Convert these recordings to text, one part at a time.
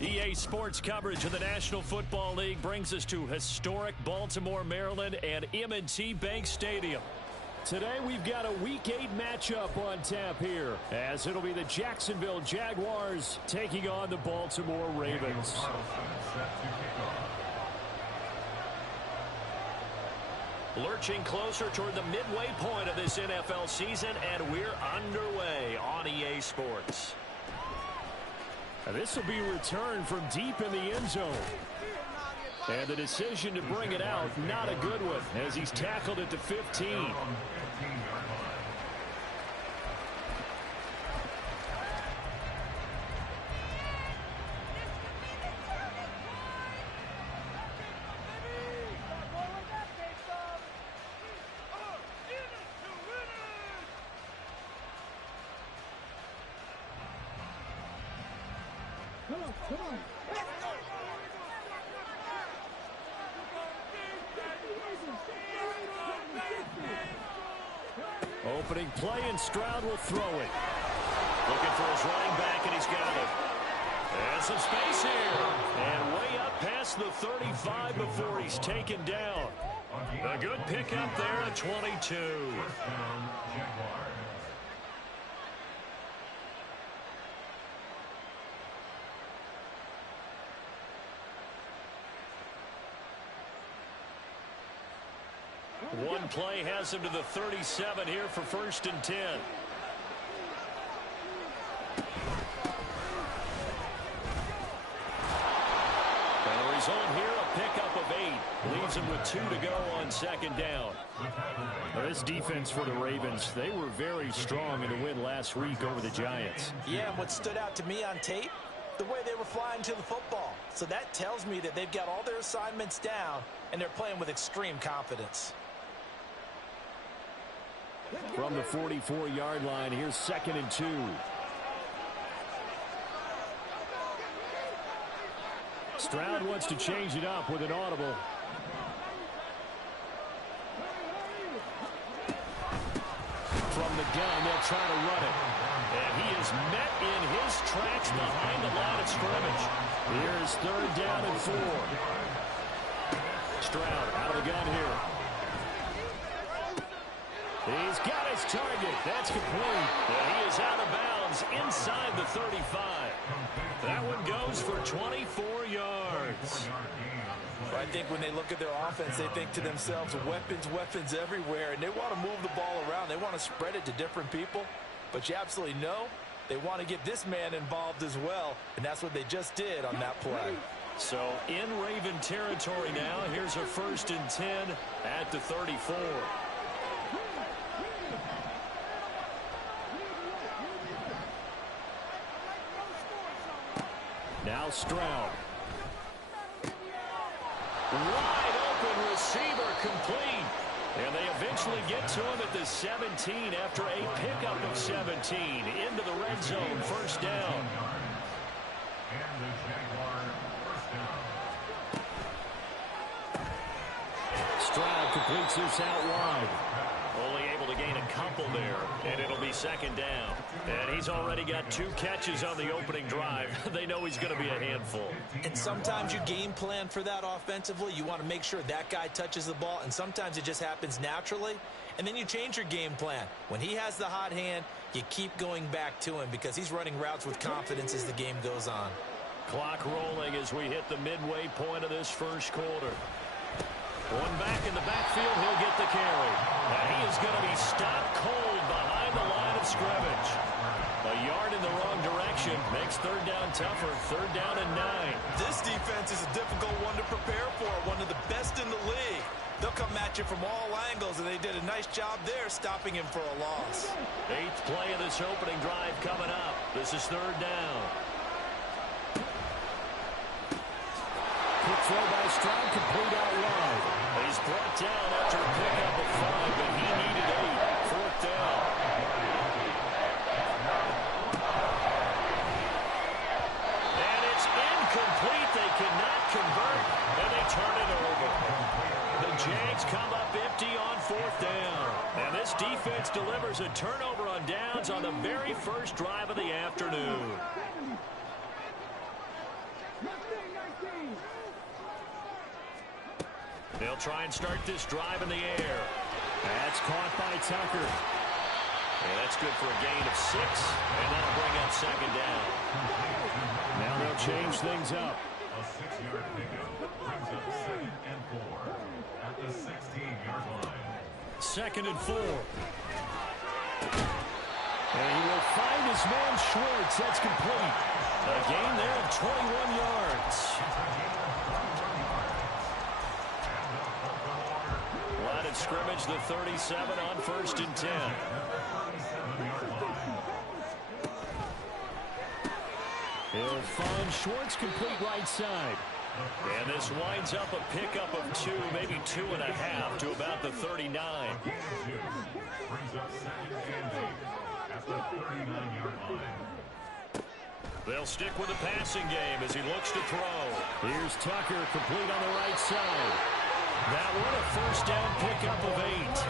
EA Sports coverage of the National Football League brings us to historic Baltimore, Maryland and M&T Bank Stadium. Today we've got a Week 8 matchup on tap here, as it'll be the Jacksonville Jaguars taking on the Baltimore Ravens. Lurching closer toward the midway point of this NFL season, and we're underway on EA Sports. This will be returned from deep in the end zone. And the decision to bring it out, not a good one, as he's tackled at the 15. Come on. Opening play, and Stroud will throw it. Looking for his running back, and he's got it. And some space here. And way up past the 35 before he's taken down. A good pickup there at 22. One play has him to the 37 here for 1st and 10. And the result here, a pickup of 8. Leaves him with 2 to go on 2nd down. This defense for the Ravens, they were very strong in the win last week over the Giants. Yeah, and what stood out to me on tape, the way they were flying to the football. So that tells me that they've got all their assignments down, and they're playing with extreme confidence. From the 44-yard line, here's 2nd and 2. Stroud wants to change it up with an audible. From the gun, they'll try to run it. And he is met in his tracks behind the line of scrimmage. Here's 3rd down and 4. Stroud out of the gun here. He's got his target. That's complete. And he is out of bounds inside the 35. That one goes for 24 yards. I think when they look at their offense, they think to themselves, weapons everywhere, and they want to move the ball around. They want to spread it to different people. But you absolutely know they want to get this man involved as well, and that's what they just did on that play. So in Raven territory now, here's a 1st and 10 at the 34. Now Stroud. Wide open receiver, complete. And they eventually get to him at the 17 after a pickup of 17. Into the red zone, 1st down. Stroud completes this out wide. Only able to gain a couple there, and it'll be 2nd down. And he's already got 2 catches on the opening drive. They know he's going to be a handful. And sometimes you game plan for that offensively. You want to make sure that guy touches the ball, and sometimes it just happens naturally. And then you change your game plan. When he has the hot hand, you keep going back to him because he's running routes with confidence as the game goes on. Clock rolling as we hit the midway point of this 1st quarter. One back in the backfield, he'll get the carry. And he is going to be stopped cold behind the line of scrimmage. A yard in the wrong direction makes 3rd down tougher. 3rd down and 9. This defense is a difficult one to prepare for, one of the best in the league. They'll come at you from all angles, and they did a nice job there stopping him for a loss. 8th play of this opening drive coming up. This is 3rd down. Quick throw by Stroud, complete out wide. He's brought down after a pickup of 5, but he needed 8. 4th down. And it's incomplete. They cannot convert, and they turn it over. The Jags come up empty on 4th down. And this defense delivers a turnover on downs on the very first drive of the afternoon. They'll try and start this drive in the air. That's caught by Tucker. And that's good for a gain of 6, and that'll bring up second down. Now they'll change things up. A 6-yard pickup brings up 2nd and 4 at the 16-yard line. 2nd and 4. And he will find his man Schwartz. That's complete. A gain there of 21 yards. Line of scrimmage, the 37 on 1st and 10. He'll find Schwartz complete right side. And this winds up a pickup of 2, maybe 2.5 to about the 39. Brings up 2nd and 8 at the 39-yard line. They'll stick with the passing game as he looks to throw. Here's Tucker, complete on the right side. That one a first down pickup of 8.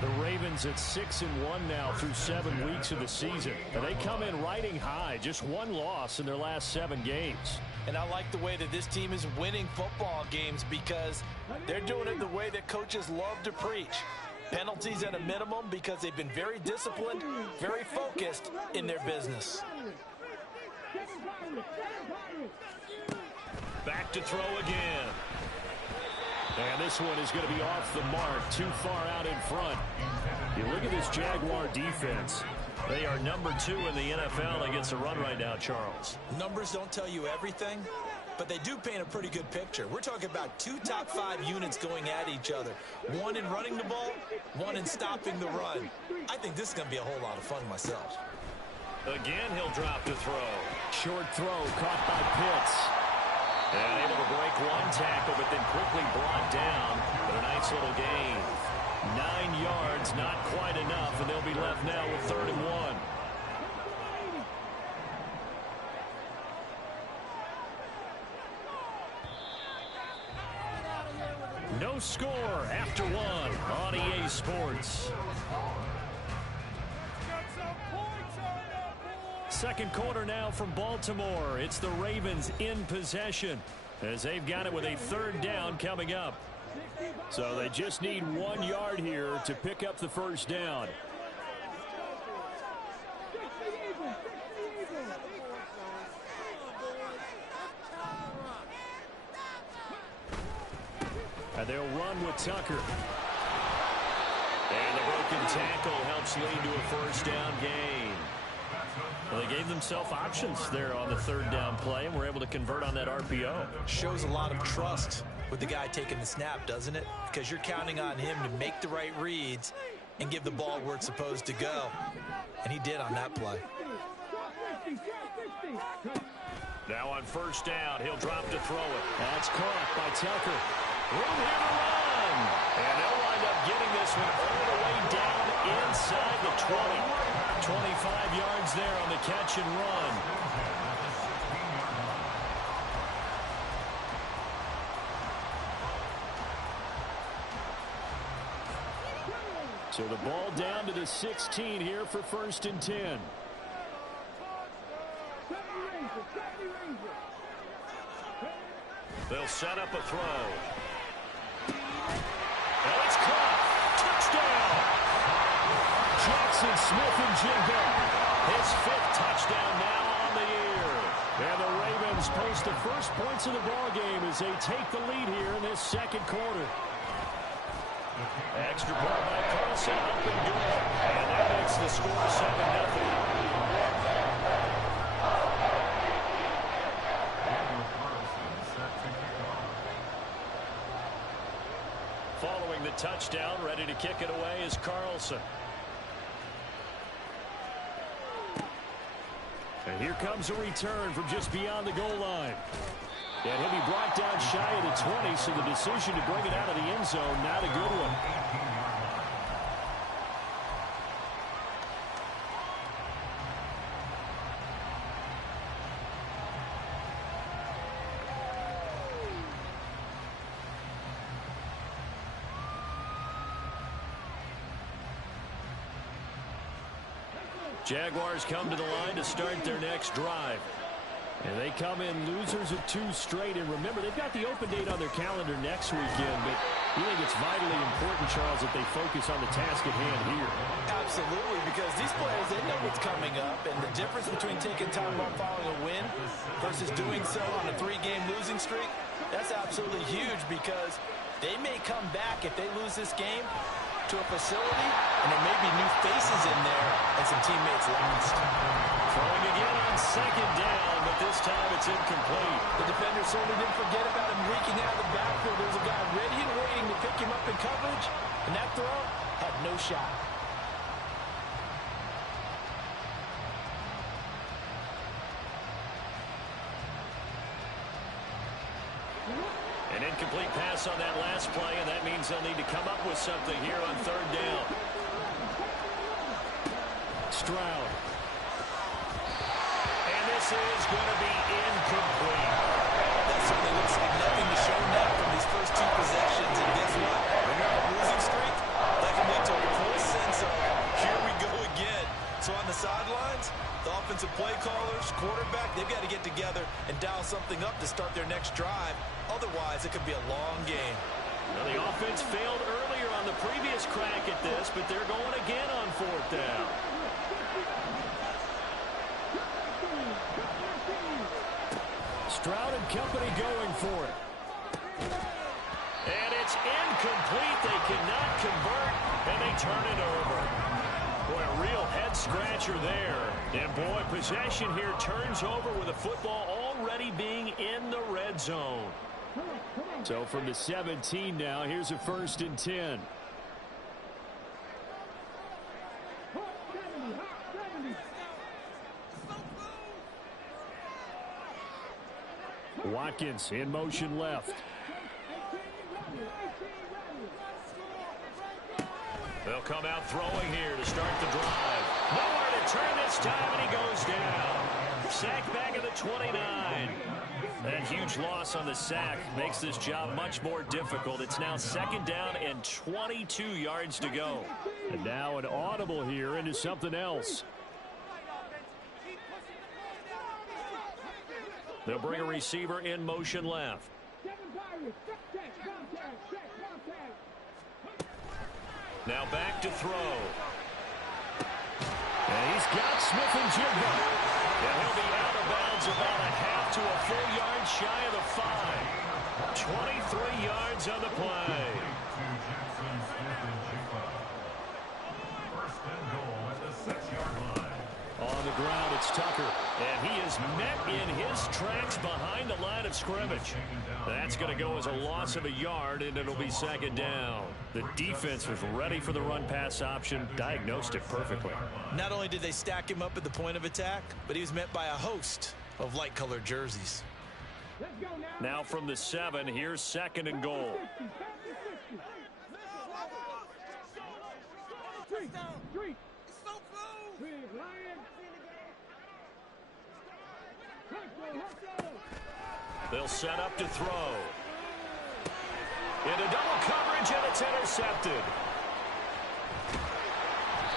The Ravens at 6-1 now through 7 weeks of the season. And they come in riding high, just 1 loss in their last 7 games. And I like the way that this team is winning football games because they're doing it the way that coaches love to preach. Penalties at a minimum because they've been very disciplined, very focused in their business. Back to throw again. And this one is going to be off the mark, too far out in front. You look at this Jaguar defense. They are number 2 in the NFL against the run right now, Charles. Numbers don't tell you everything, but they do paint a pretty good picture. We're talking about 2 top 5 units going at each other. 1 in running the ball, 1 in stopping the run. I think this is going to be a whole lot of fun myself. Again, he'll drop to throw. Short throw caught by Pitts. And able to break 1 tackle, but then quickly brought down. But a nice little gain. 9 yards, not quite enough, and they'll be left now with 3rd and 1. No score after 1 on EA Sports. Second quarter now from Baltimore. It's the Ravens in possession as they've got it with a 3rd down coming up. So they just need 1 yard here to pick up the first down. And they'll run with Tucker. And the broken tackle helps lead to a first down gain. Well, they gave themselves options there on the 3rd down play and were able to convert on that RPO. Shows a lot of trust with the guy taking the snap, doesn't it? Because you're counting on him to make the right reads and give the ball where it's supposed to go. And he did on that play. Now on first down, he'll drop to throw it. That's caught by Tucker. Room here to run. And they'll wind up getting this one all the way down inside the 20. 25 yards there on the catch and run. So the ball down to the 16 here for 1st and 10. They'll set up a throw. And it's caught. Touchdown. Jackson Smith-Njigba. His 5th touchdown now on the year. And the Ravens post the first points of the ball game as they take the lead here in this 2nd quarter. Extra point by Carlson, up and good. And that makes the score 7-0. Following the touchdown, ready to kick it away is Carlson. And here comes a return from just beyond the goal line. And he'll be brought down shy of the 20, so the decision to bring it out of the end zone, not a good one. Jaguars come to the line to start their next drive. And they come in losers of 2 straight. And remember, they've got the open date on their calendar next weekend. But you think it's vitally important, Charles, that they focus on the task at hand here? Absolutely, because these players, they know what's coming up. And the difference between taking time off following a win versus doing so on a 3-game losing streak, that's absolutely huge, because they may come back if they lose this game to a facility, and there may be new faces in there and some teammates lost. Throwing again on 2nd down, but this time it's incomplete. The defender certainly didn't forget about him leaking out of the backfield. There's a guy ready and waiting to pick him up in coverage, and that throw had no shot. An incomplete pass on that last play, and that means they'll need to come up with something here on 3rd down. Stroud. And this is going to be incomplete. That certainly looks like nothing to show now from these first 2 possessions. And guess what? When you're on a losing streak, that can lead to a full sense of, here we go again. So on the sidelines, the offensive play callers, quarterback, they've got to get together and dial something up to start their next drive. Otherwise, it could be a long game. Well, the offense failed earlier on the previous crack at this, but they're going again on 4th down. Stroud and company going for it. And it's incomplete. They cannot convert, and they turn it over. Boy, a real head-scratcher there. And, boy, possession here turns over with the football already being in the red zone. So from the 17 now, here's a 1st and 10. Watkins in motion left. They'll come out throwing here to start the drive. Nowhere to turn this time, and he goes down. Sack back at the 29. That huge loss on the sack makes this job much more difficult. It's now 2nd down and 22 yards to go. And now an audible here into something else. They'll bring a receiver in motion left. Now back to throw. And he's got Smith and Jigba. And he'll be out of bounds about a half to a full yard shy of the 5. 23 yards on the play. First and goal at the 6-yard line. On the ground, it's Tucker. And he is met in his tracks behind the line of scrimmage. That's going to go as a loss of a yard, and it'll be 2nd down. The defense was ready for the run-pass option, diagnosed it perfectly. Not only did they stack him up at the point of attack, but he was met by a host of light-colored jerseys. Now from the 7, here's 2nd and goal. They'll set up to throw. Into double coverage, and it's intercepted.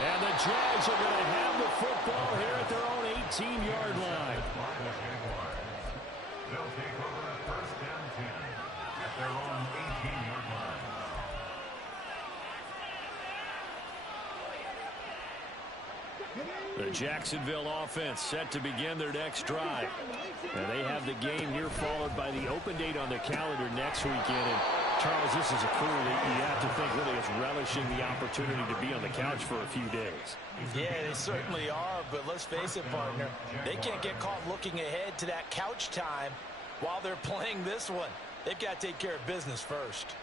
And the Jags are going to have the football here at their own 18-yard line. They'll take over at 1st and 10 at their own 18-yard line. The Jacksonville offense set to begin their next drive. And they have the game here followed by the open date on their calendar next weekend. And Charles, this is a crew that you have to think really is relishing the opportunity to be on the couch for a few days. Yeah, they certainly are, but let's face it, partner, they can't get caught looking ahead to that couch time while they're playing this one. They've got to take care of business first.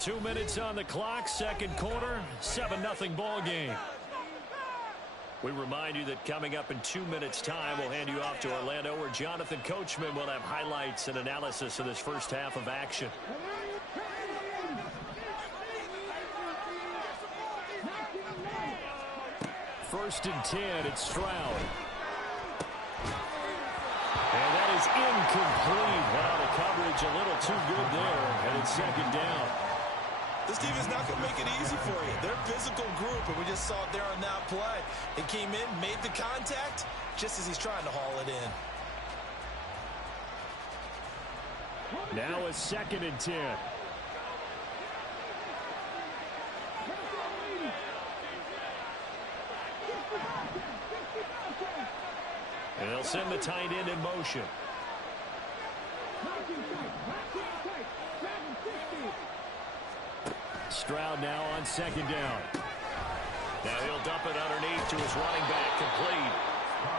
2 minutes on the clock, 2nd quarter, 7-0 ball game. We remind you that coming up in 2 minutes' time, we'll hand you off to Orlando, where Jonathan Coachman will have highlights and analysis of this first half of action. First and 10, it's Stroud. And that is incomplete. Wow, the coverage a little too good there, and it's 2nd down. This defense not going to make it easy for you. They're a physical group, and we just saw it there on that play. They came in, made the contact, just as he's trying to haul it in. Now a 2nd and 10. And they'll send the tight end in motion. Stroud now on 2nd down. Now he'll dump it underneath to his running back, complete.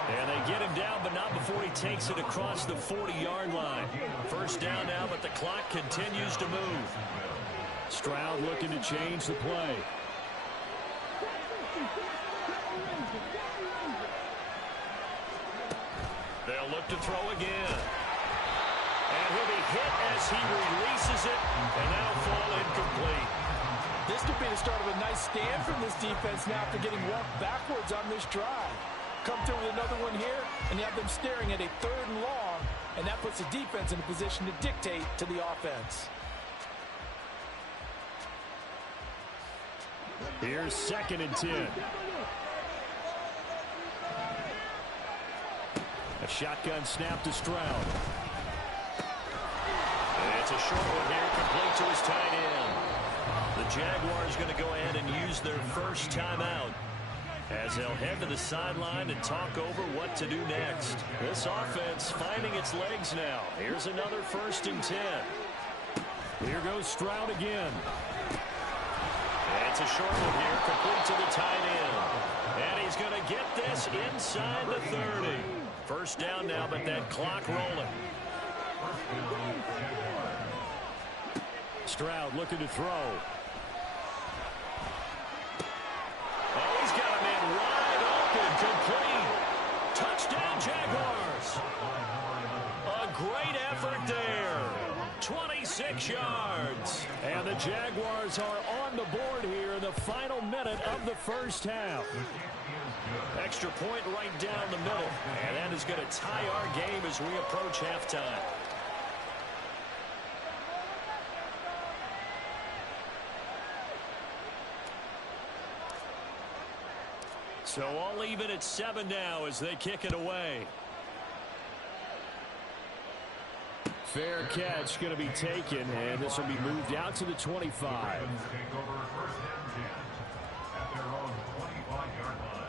And they get him down, but not before he takes it across the 40-yard line. 1st down now, but the clock continues to move. Stroud looking to change the play. They'll look to throw again. And he'll be hit as he releases it, and that'll fall incomplete. This could be the start of a nice stand from this defense now after getting walked backwards on this drive. Come through with another one here, and you have them staring at a 3rd and long, and that puts the defense in a position to dictate to the offense. Here's 2nd and 10. A shotgun snap to Stroud. It's a short one here, complete to his tight end. The Jaguars going to go ahead and use their first timeout as they'll head to the sideline and talk over what to do next. This offense finding its legs now. Here's another 1st and 10. Here goes Stroud again. It's a short one here, complete to the tight end. And he's going to get this inside the 30. 1st down now, but that clock rolling. Stroud looking to throw. Oh, he's got a man wide open, complete. Touchdown, Jaguars. A great effort there. 26 yards. And the Jaguars are on the board here in the final minute of the 1st half. Extra point right down the middle. And that is going to tie our game as we approach halftime. So all even at 7 now as they kick it away. Fair catch going to be taken, and this will be moved out to the 25. Take over 1st and 10 at their own 25-yard line.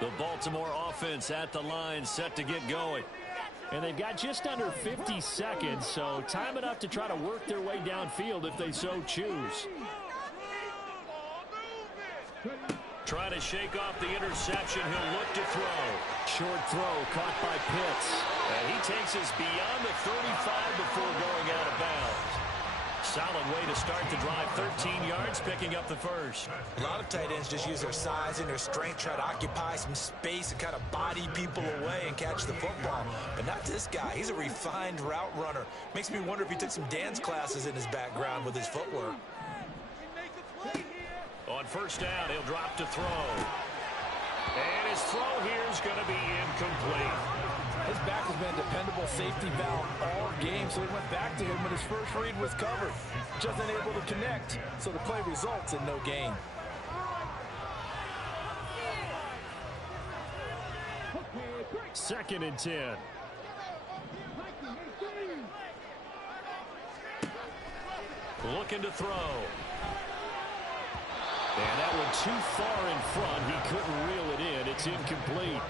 The Baltimore offense at the line, set to get going. And they've got just under 50 seconds, so time enough to try to work their way downfield if they so choose. Try to shake off the interception. He'll look to throw. Short throw caught by Pitts. And he takes us beyond the 35 before going out of bounds. Solid way to start the drive. 13 yards, picking up the 1st. A lot of tight ends just use their size and their strength, try to occupy some space and kind of body people away and catch the football. But not this guy. He's a refined route runner. Makes me wonder if he took some dance classes in his background with his footwork. On 1st down, he'll drop to throw. And his throw here is going to be incomplete. His back has been a dependable safety valve all game, so he went back to him when his first read was covered. Just unable to connect, so the play results in no gain. Second and 10. Looking to throw. And that one too far in front. He couldn't reel it in. It's incomplete.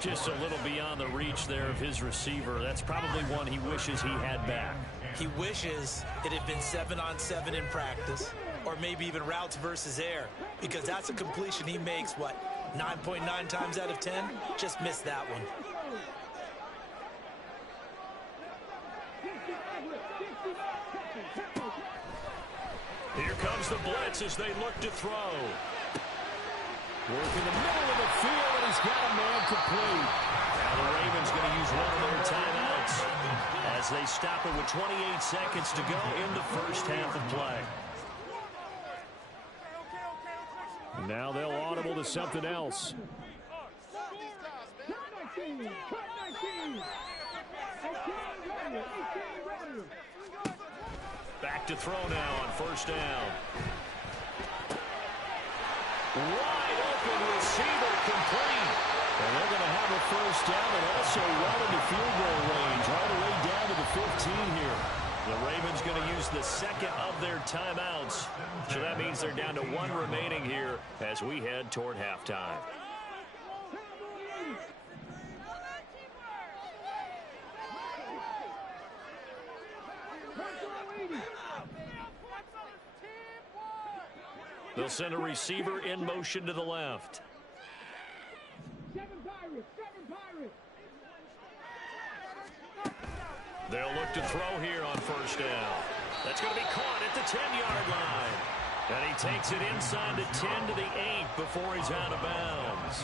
Just a little beyond the reach there of his receiver. That's probably one he wishes he had back. He wishes it had been 7-on-7 in practice, or maybe even routes versus air, because that's a completion he makes, what, 9.9 times out of 10? Just missed that one. Here comes the blitz as they look to throw. Work in the middle of the field, and he's got a man complete. Now the Ravens going to use one of their timeouts as they stop it with 28 seconds to go in the 1st half of play. Now they'll audible to something else. Back to throw now on first down. Wide open receiver complete. And they're going to have a first down and also well into field goal range, all the way down to the 15 here. The Ravens going to use the second of their timeouts. So that means they're down to one remaining here as we head toward halftime. They'll send a receiver in motion to the left. They'll look to throw here on first down. That's going to be caught at the 10-yard line. And he takes it inside the 10 to the 8 before he's out of bounds.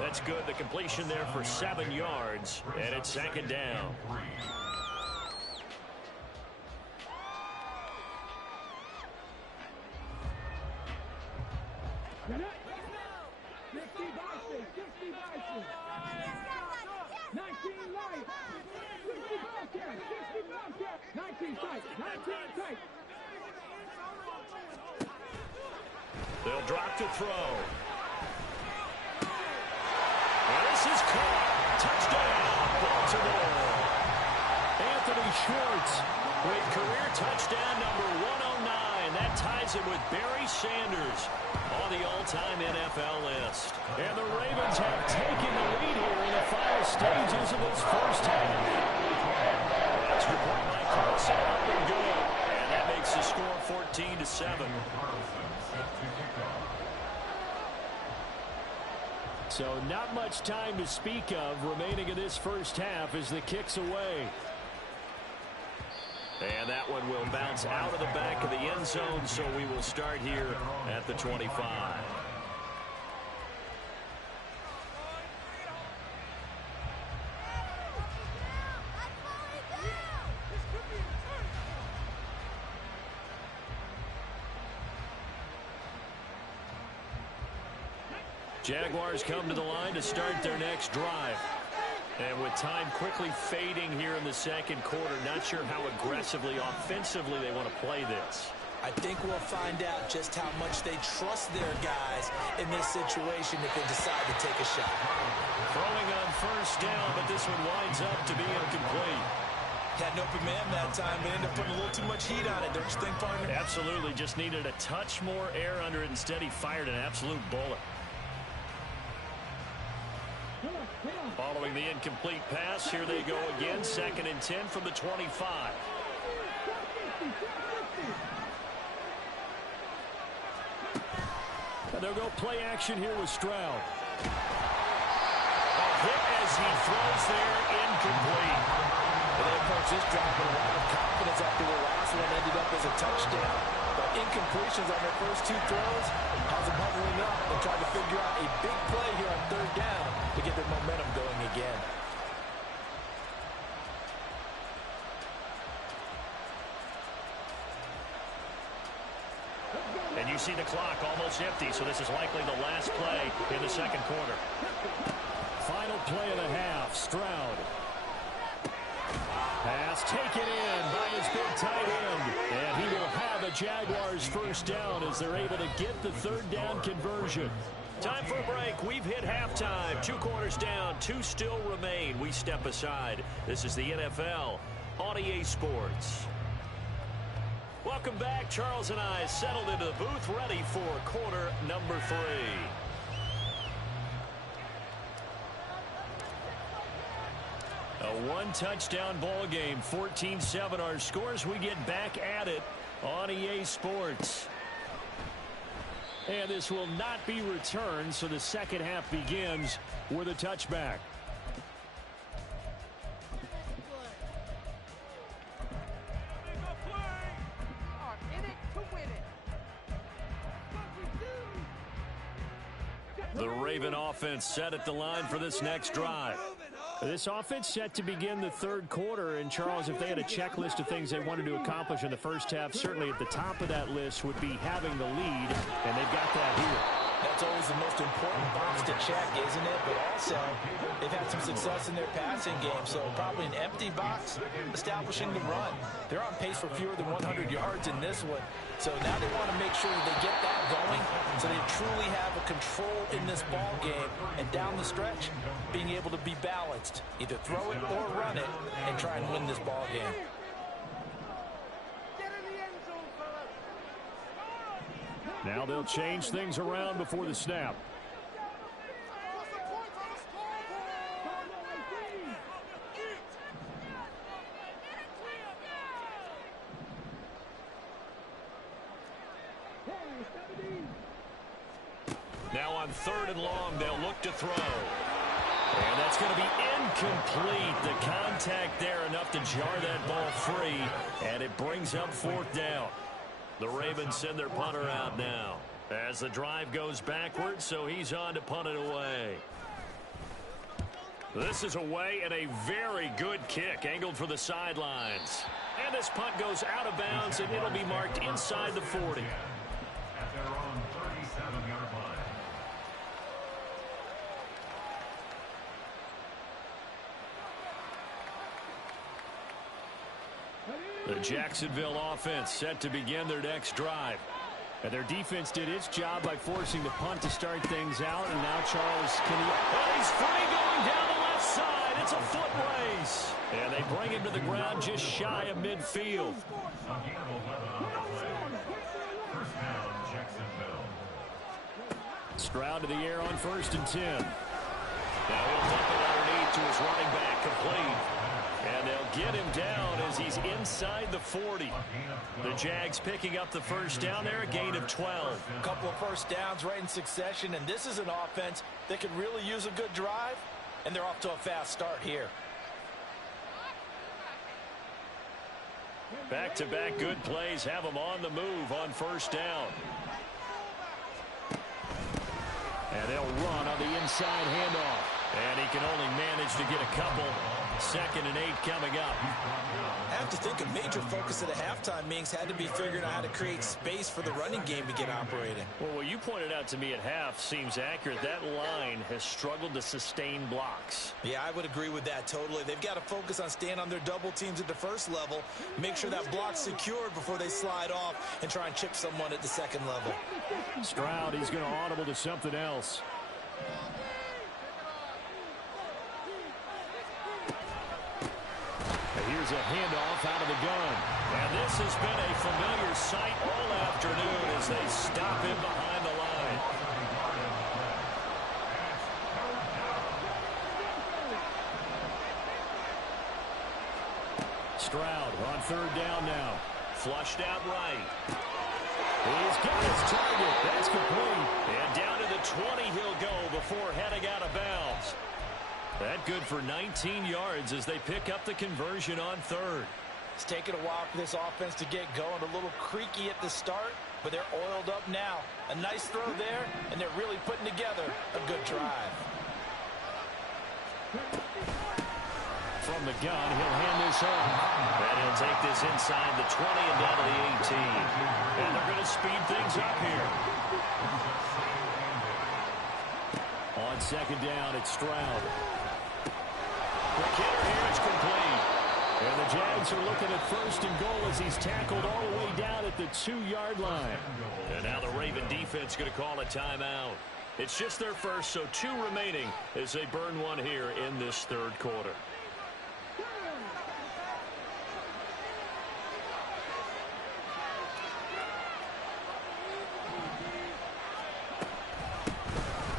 That's good. The completion there for 7 yards. And it's second down. They'll drop to throw. And this is caught. Touchdown, Baltimore. Anthony Schwartz with career touchdown number 109. That ties him with Barry Sanders on the all-time NFL list. And the Ravens have taken the lead here in the final stages of this first half. That's your point by Carlson. Up and good. And that makes the score 14-7. So not much time to speak of remaining in this first half as the kick's away. And that one will bounce out of the back of the end zone, so we will start here at the 25. Jaguars come to the line to start their next drive. And with time quickly fading here in the second quarter, not sure how aggressively, offensively they want to play this. I think we'll find out just how much they trust their guys in this situation if they decide to take a shot. Throwing on first down, but this one winds up to be incomplete. Had an open man that time, but ended up putting a little too much heat on it, don't you think, partner? Absolutely. Just needed a touch more air under it. Instead, he fired an absolute bullet. Following the incomplete pass, here they go again. 2nd and 10 from the 25. And they'll go play action here with Stroud. A hit as he throws there, incomplete. And they approach this drive with a lot of confidence after the last one ended up as a touchdown. But incompletions on their first 2 throws has them hovering up and trying to figure out a big play here on 3rd down to get their momentum going again. And you see the clock almost empty, so this is likely the last play in the second quarter. Final play of the half, Stroud. Pass taken in by his big tight end. And he will have a Jaguars first down as they're able to get the 3rd down conversion. Time for a break. We've hit halftime. 2 quarters down, 2 still remain. We step aside. This is the NFL on EA Sports. Welcome back. Charles and I settled into the booth, ready for quarter number 3. A 1-touchdown ball game, 14-7 our scores. We get back at it on EA Sports. And this will not be returned, so the second half begins with a touchback. The Raven offense set at the line for this next drive. This offense set to begin the 3rd quarter, and Charles, if they had a checklist of things they wanted to accomplish in the first half, certainly at the top of that list would be having the lead, and they've got that here. That's always the most important box to check, isn't it? But also, they've had some success in their passing game, so probably an empty box establishing the run. They're on pace for fewer than 100 yards in this one, so now they want to make sure that they get that going so they truly have a control in this ball game, and down the stretch, being able to be balanced, either throw it or run it, and try and win this ball game. Now they'll change things around before the snap. Now on 3rd and long, they'll look to throw. And that's going to be incomplete. The contact there enough to jar that ball free, and it brings up 4th down. The Ravens send their punter out now as the drive goes backwards, so he's on to punt it away. This is away, and a very good kick angled for the sidelines. And this punt goes out of bounds, and it'll be marked inside the 40. At their own 37-yard line. The Jacksonville offense set to begin their next drive. And their defense did its job by forcing the punt to start things out. And now Charles Kinney. Oh, he's free going down the left side. It's a foot race. And they bring him to the ground just shy of midfield. First down, Jacksonville. Stroud to the air on 1st and 10. Now he'll dump it underneath to his running back, complete. And they'll get him down as he's inside the 40. The Jags picking up the first down there, a gain of 12. A couple of first downs right in succession, and this is an offense that could really use a good drive, and they're off to a fast start here. Back-to-back good plays have them on the move on 1st down. And they'll run on the inside handoff. And he can only manage to get a couple. 2nd and 8 coming up. I have to think a major focus of the halftime meetings had to be figuring out how to create space for the running game to get operating. Well, what you pointed out to me at half seems accurate. That line has struggled to sustain blocks. Yeah, I would agree with that totally. They've got to focus on staying on their double teams at the first level, make sure that block's secured before they slide off and try and chip someone at the 2nd level. Stroud, he's going to audible to something else. Here's a handoff out of the gun. And this has been a familiar sight all afternoon as they stop him behind the line. Stroud on 3rd down now. Flushed out right. He's got his target. That's complete. And down to the 20 he'll go before heading out of bounds. That good for 19 yards as they pick up the conversion on 3rd. It's taken a while for this offense to get going. A little creaky at the start, but they're oiled up now. A nice throw there, and they're really putting together a good drive. From the gun, he'll hand this off. And he'll take this inside the 20 and down to the 18. And they're going to speed things up here. On 2nd down, it's Stroud. McKinnon here, it's complete. And the Jags are looking at 1st and goal as he's tackled all the way down at the 2-yard line. And now the Raven defense going to call a timeout. It's just their first, so 2 remaining as they burn one here in this 3rd quarter.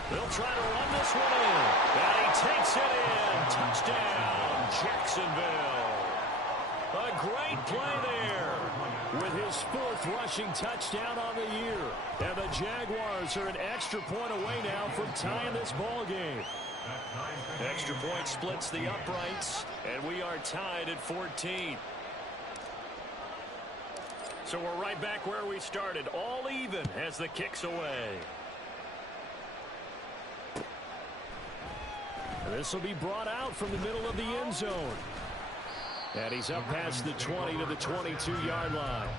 They'll try to run this one in. And he takes it in. Touchdown, Jacksonville. A great play there with his 4th rushing touchdown on the year. And the Jaguars are an extra point away now from tying this ball game. Extra point splits the uprights, and we are tied at 14. So we're right back where we started, all even as the kick's away. This will be brought out from the middle of the end zone. And he's up past the 20 to the 22-yard line.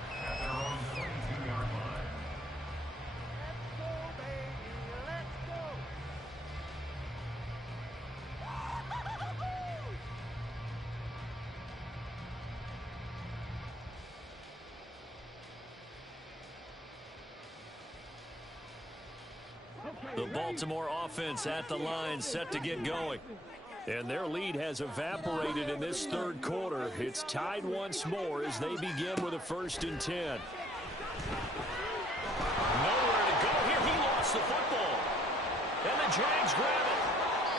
The Baltimore offense at the line, set to get going. And their lead has evaporated in this third quarter. It's tied once more as they begin with a 1st and 10. Nowhere to go here. He lost the football. And the Jags grab it.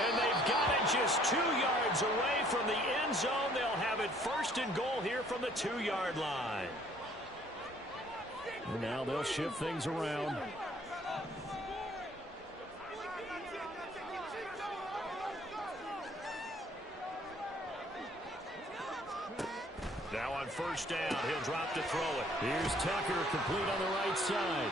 And they've got it just 2 yards away from the end zone. They'll have it 1st and goal here from the 2-yard line. And now they'll shift things around. Now on 1st down, he'll drop to throw it. Here's Tucker, complete on the right side.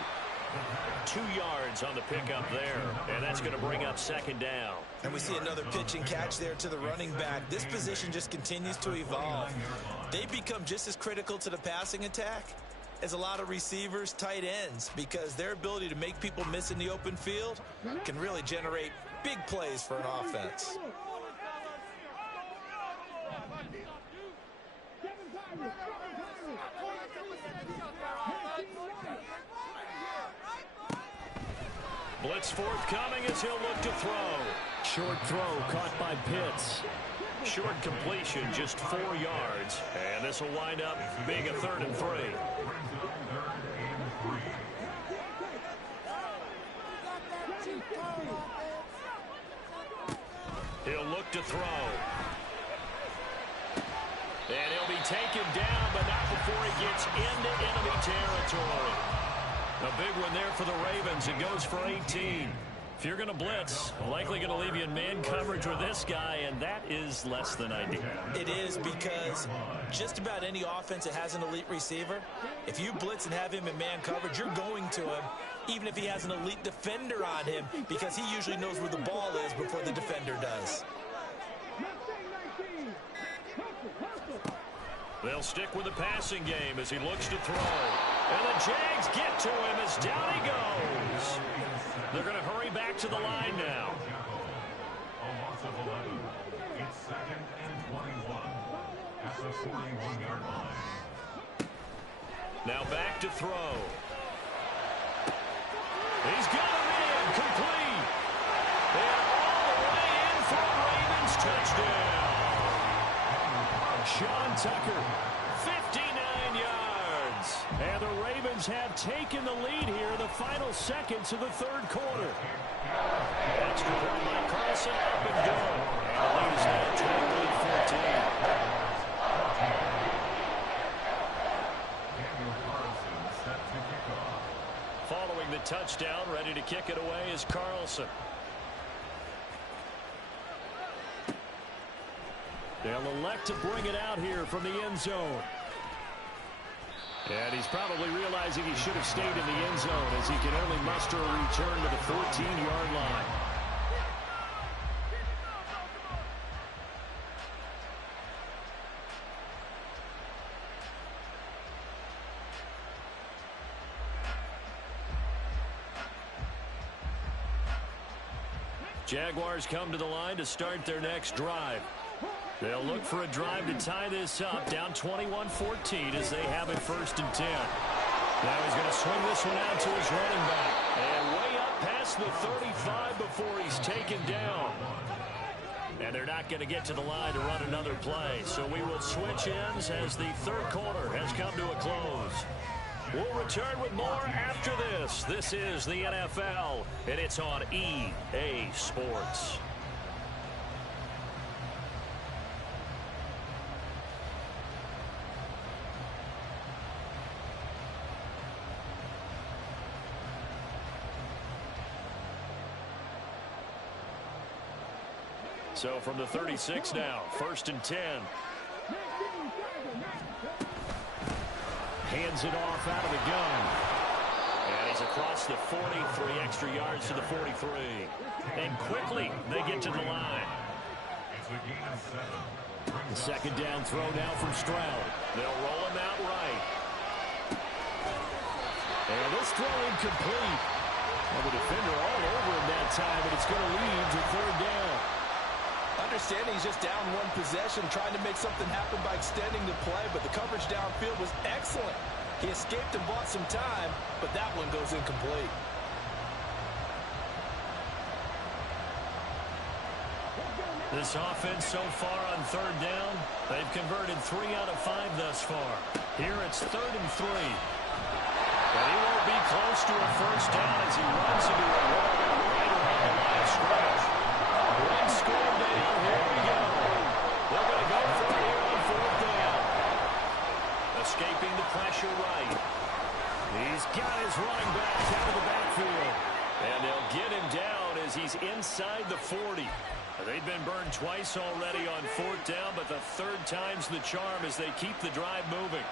2 yards on the pickup there, and that's going to bring up 2nd down. And we see another pitch and catch there to the running back. This position just continues to evolve. They become just as critical to the passing attack as a lot of receivers, tight ends, because their ability to make people miss in the open field can really generate big plays for an offense. Blitz forthcoming as he'll look to throw. Short throw caught by Pitts. Short completion, just 4 yards. And this will wind up being a 3rd and 3. He'll look to throw. And he'll be taken down, but not before he gets into enemy territory. A big one there for the Ravens. It goes for 18. If you're going to blitz, likely going to leave you in man coverage with this guy, and that is less than ideal. It is, because just about any offense that has an elite receiver, if you blitz and have him in man coverage, you're going to him, even if he has an elite defender on him, because he usually knows where the ball is before the defender does. They'll stick with the passing game as he looks to throw. And the Jags get to him as down he goes. They're going to hurry back to the line now. A loss of 11. It's 2nd and 21 at the 41-yard line. Now back to throw. He's got him in, complete. And all the way in for a Ravens touchdown. Sean Tucker, 59 yards. And the Ravens have taken the lead here in the final seconds of the third quarter. Extra point by Carlson, up and good. And the lead is now 28-14. Following the touchdown, ready to kick it away is Carlson. They'll elect to bring it out here from the end zone. And he's probably realizing he should have stayed in the end zone as he can only muster a return to the 14-yard line. Jaguars come to the line to start their next drive. They'll look for a drive to tie this up, down 21-14 as they have it 1st and 10. Now he's going to swing this one out to his running back. And way up past the 35 before he's taken down. And they're not going to get to the line to run another play. So we will switch ends as the third quarter has come to a close. We'll return with more after this. This is the NFL, and it's on EA Sports. So from the 36 now, 1st and 10. Hands it off out of the gun. And he's across the 40, 3 extra yards to the 43. And quickly they get to the line. The 2nd down throw now from Stroud. They'll roll him out right. And this throw incomplete. Well, the defender all over him that time, but it's going to lead to 3rd down. Understanding he's just down one possession, trying to make something happen by extending the play, but the coverage downfield was excellent. He escaped and bought some time, but that one goes incomplete. This offense so far on third down, they've converted 3 out of 5 thus far. Here it's 3rd and 3. But he won't be close to a first down as he runs into a wall right around the line of scrimmage. One score down. Here we go. They're going to go for it here on 4th down. Escaping the pressure right. He's got his running back out of the backfield. And they'll get him down as he's inside the 40. They've been burned twice already on 4th down, but the 3rd time's the charm as they keep the drive moving.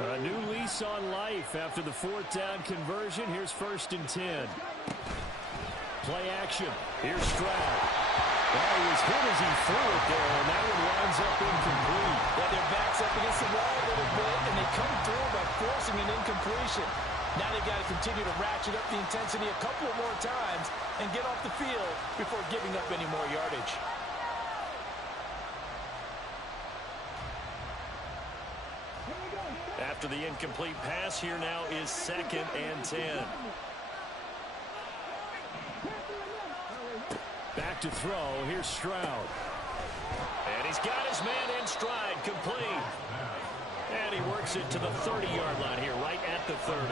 A new lease on life after the 4th down conversion. Here's 1st and 10. Play action. Here's Stroud. Well, he was hit as he threw it there, and that one winds up incomplete. Yeah, their back's up against the wall a little bit, and they come through by forcing an incompletion. Now they've got to continue to ratchet up the intensity a couple of more times and get off the field before giving up any more yardage. After the incomplete pass, here now is 2nd and 10. Back to throw. Here's Stroud. And he's got his man in stride, complete. And he works it to the 30-yard line here, right at the 30.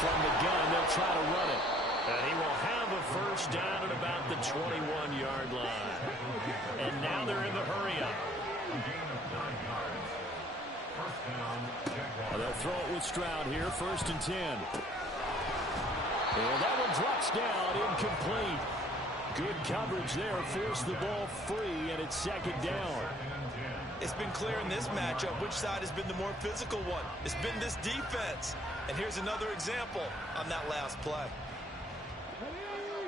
From the gun, they'll try to run it. And he will have a first down at about the 21-yard line. And now they're in the hurry-up. They'll throw it with Stroud here, 1st and 10. And that one drops down, incomplete. Good coverage there, forced the ball free, and it's 2nd down. It's been clear in this matchup which side has been the more physical one. It's been this defense. And here's another example on that last play.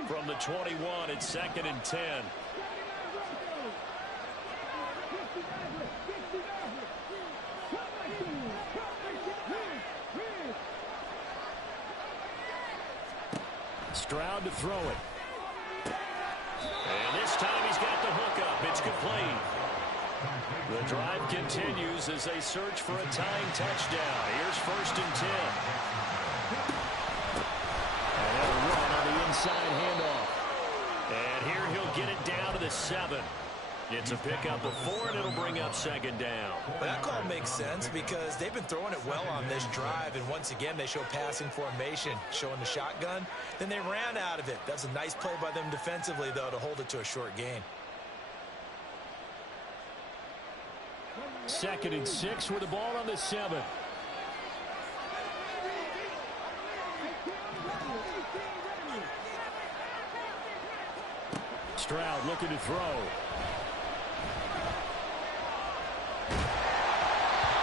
From the 21, it's 2nd and 10. Stroud to throw it. And this time he's got the hook up. It's complete. The drive continues as they search for a tying touchdown. Here's 1st and 10. And they'll run on the inside handoff. And here he'll get it down to the 7. It's a pickup of 4, and it'll bring up 2nd down. Well, that call makes sense because they've been throwing it well on this drive, and once again they show passing formation, showing the shotgun. Then they ran out of it. That's a nice play by them defensively, though, to hold it to a short gain. 2nd and 6 with the ball on the 7. Stroud looking to throw.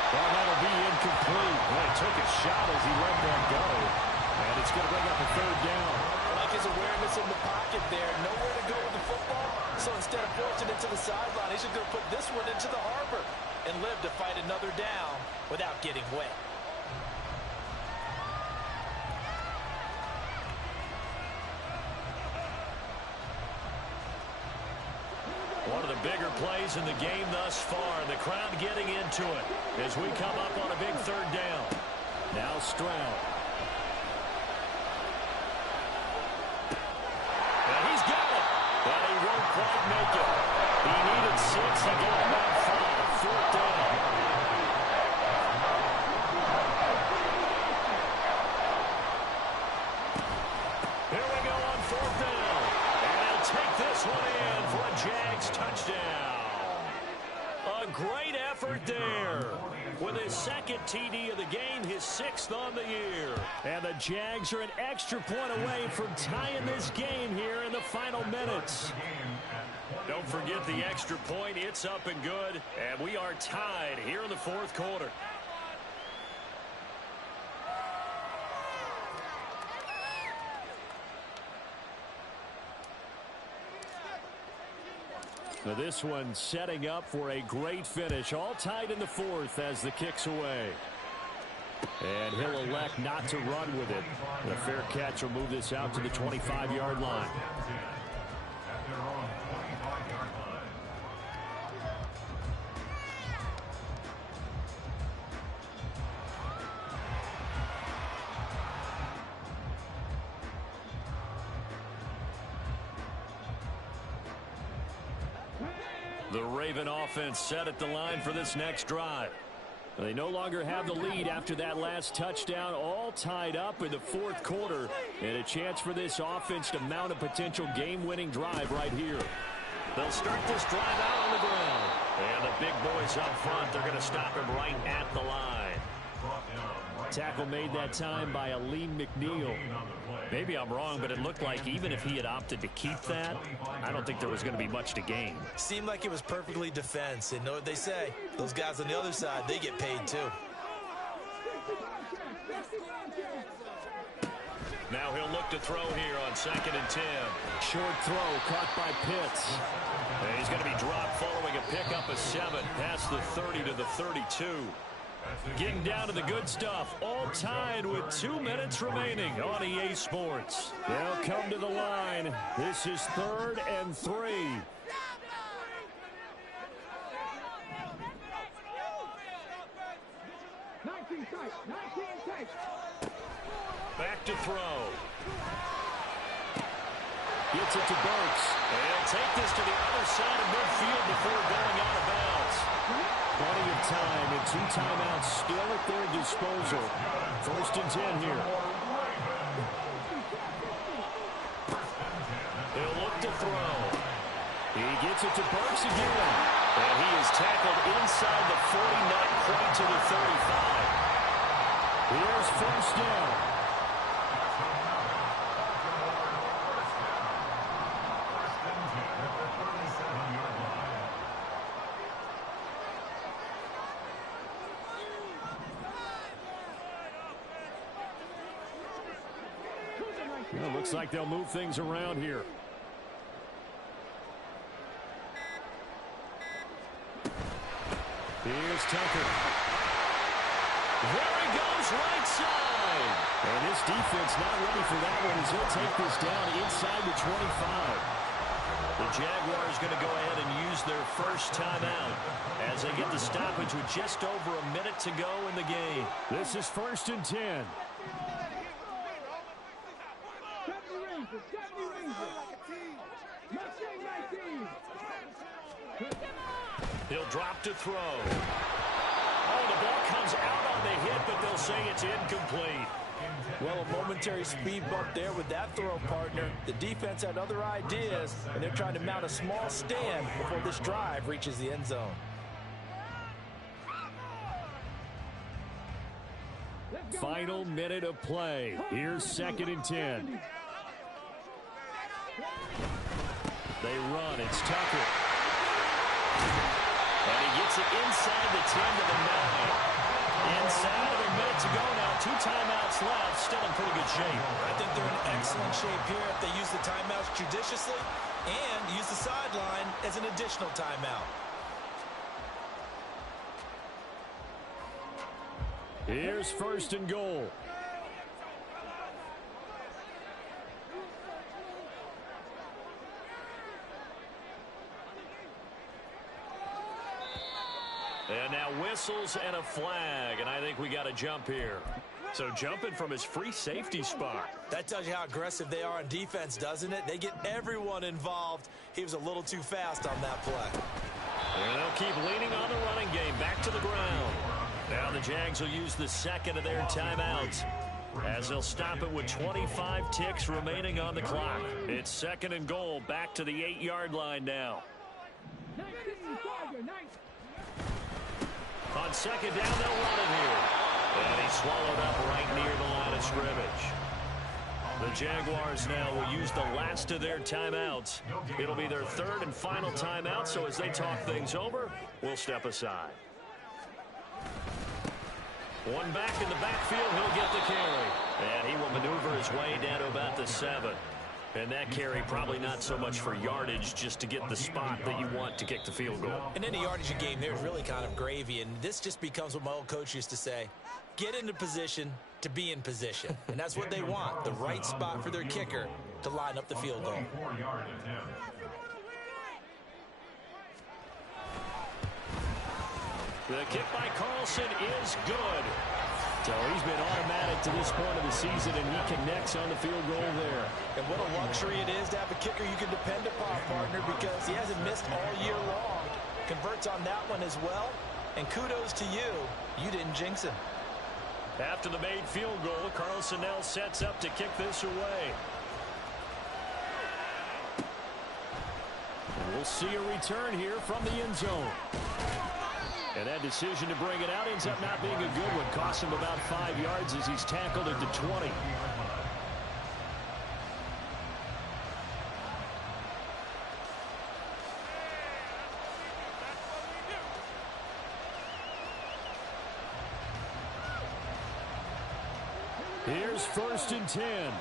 Well, that'll be incomplete. Well, he took a shot as he let that go. And it's going to bring up a 3rd down. I like his awareness in the pocket there. Nowhere to go with the football. So instead of forcing it to the sideline, he's just going to put this one into the harbor and live to fight another down without getting wet. One of the bigger plays in the game thus far. The crowd getting into it as we come up on a big 3rd down. Now Stroud. And he's got it. But he won't quite make it. He needed 6. He got about 5. 4th down. Here we go on 4th down. And he'll take this one in for a Jags touchdown. A great effort there. With his 2nd TD of the game, his 6th on the year. And the Jags are an extra point away from tying this game here in the final minutes. Don't forget the extra point. It's up and good. And we are tied here in the 4th quarter. Now this one setting up for a great finish. All tied in the 4th as the kick's away. And he'll elect not to run with it. And a fair catch will move this out to the 25-yard line. The Raven offense set at the line for this next drive. They no longer have the lead after that last touchdown, all tied up in the fourth quarter, and a chance for this offense to mount a potential game-winning drive right here. They'll start this drive out on the ground. And the big boys up front, they're going to stop him right at the line. Tackle made that time by Aleem McNeil. Maybe I'm wrong, but it looked like even if he had opted to keep that, I don't think there was going to be much to gain. Seemed like it was perfectly defense. And know what they say? Those guys on the other side, they get paid too. Now he'll look to throw here on 2nd and 10. Short throw caught by Pitts. And he's going to be dropped following a pickup of 7 past the 30 to the 32. Getting down to the good stuff, all tied with 2 minutes remaining on EA Sports. They'll come to the line. This is 3rd and 3. Back to throw. Gets it to Burks. They'll take this to the other side of midfield before going out of bounds. Plenty of time and 2 timeouts still at their disposal. 1st and 10 here. He'll look to throw. He gets it to Burks again. And he is tackled inside the 40, not quite to the 35. Here's 1st down. Well, looks like they'll move things around here. Here's Tucker. There he goes, right side. And this defense not ready for that one as he'll take this down inside the 25. The Jaguars going to go ahead and use their first timeout as they get the stoppage with just over a minute to go in the game. This is 1st and 10. He'll drop to throw. Oh, the ball comes out on the hit, but they'll say it's incomplete. Well, a momentary speed bump there with that throw, partner. The defense had other ideas, and they're trying to mount a small stand before this drive reaches the end zone. Final minute of play. Here's 2nd and 10. They run. It's Tucker. And he gets it inside the 10 to the 9. Inside of a minute to go now. 2 timeouts left. Still in pretty good shape. I think they're in excellent shape here if they use the timeouts judiciously and use the sideline as an additional timeout. Here's 1st and goal. And now whistles and a flag, and I think we got a jump here. So jumping from his free safety spot. That tells you how aggressive they are on defense, doesn't it? They get everyone involved. He was a little too fast on that play. And they'll keep leaning on the running game. Back to the ground. Now the Jags will use the 2nd of their timeouts as they'll stop it with 25 ticks remaining on the clock. It's 2nd and goal. Back to the 8-yard line now. On 2nd down, they'll run it here. And he's swallowed up right near the line of scrimmage. The Jaguars now will use the last of their timeouts. It'll be their 3rd and final timeout, so as they talk things over, we'll step aside. One back in the backfield, he'll get the carry. And he will maneuver his way down to about the 7. And that carry probably not so much for yardage, just to get the spot that you want to kick the field goal. In any yardage game, there's really kind of gravy, and this just becomes what my old coach used to say. Get into position to be in position. And that's what they want, the right spot for their kicker to line up the field goal. The kick by Carlson is good. So he's been automatic to this point of the season, and he connects on the field goal there. And what a luxury it is to have a kicker you can depend upon, partner, because he hasn't missed all year long. converts on that one as well. And kudos to you. You didn't jinx him. After the made field goal, Carlson now sets up to kick this away. And we'll see a return here from the end zone. And that decision to bring it out ends up not being a good one. Costs him about 5 yards as he's tackled at the 20. Here's 1st and 10.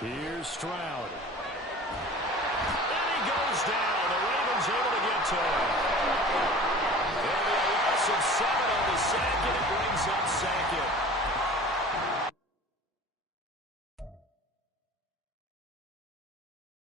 Here's Stroud. And he goes down. The Ravens able to get to him. And a loss of 7 on the sack, and it brings up 2nd.